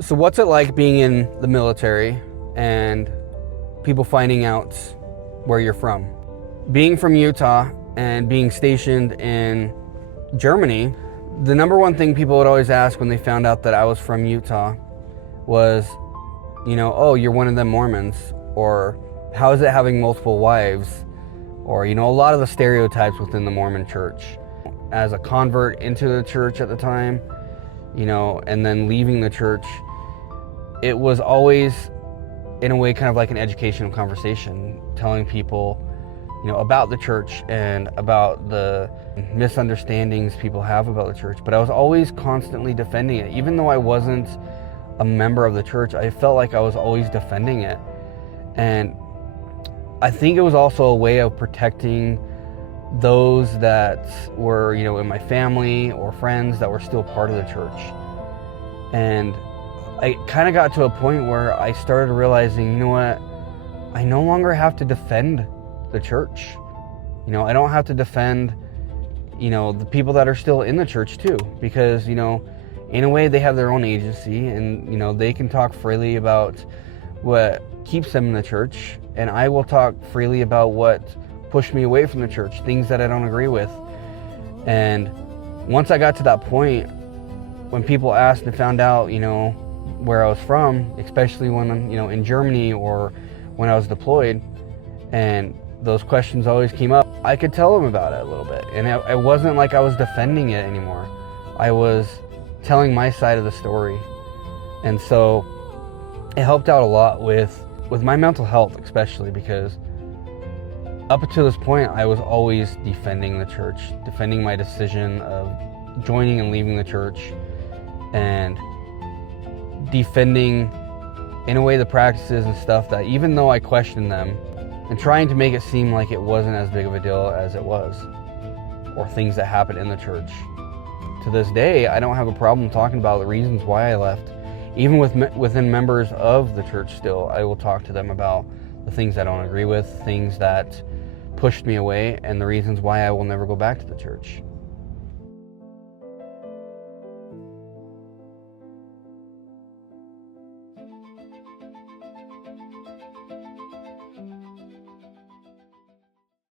So what's it like being in the military and people finding out where you're from? Being from Utah and being stationed in Germany, the number one thing people would always ask when they found out that I was from Utah was, oh, you're one of them Mormons, or how is it having multiple wives, or, a lot of the stereotypes within the Mormon church. As a convert into the church at the time, and then leaving the church, it was always, in a way, kind of like an educational conversation, telling people, about the church and about the misunderstandings people have about the church. But I was always constantly defending it. Even though I wasn't a member of the church, I felt like I was always defending it. And I think it was also a way of protecting those that were, in my family or friends that were still part of the church. And I kind of got to a point where I started realizing, you know what, I no longer have to defend the church. I don't have to defend, the people that are still in the church too, because, in a way they have their own agency and, they can talk freely about what keeps them in the church. And I will talk freely about what pushed me away from the church, things that I don't agree with. And once I got to that point, when people asked and found out, where I was from, especially when I'm, in Germany or when I was deployed, and those questions always came up, I could tell them about it a little bit. And it wasn't like I was defending it anymore. I was telling my side of the story. And so it helped out a lot with my mental health, especially because up until this point, I was always defending the church, defending my decision of joining and leaving the church, and defending, in a way, the practices and stuff that, even though I questioned them, and trying to make it seem like it wasn't as big of a deal as it was, or things that happened in the church. To this day, I don't have a problem talking about the reasons why I left. Even within members of the church still, I will talk to them about the things I don't agree with, things that pushed me away, and the reasons why I will never go back to the church.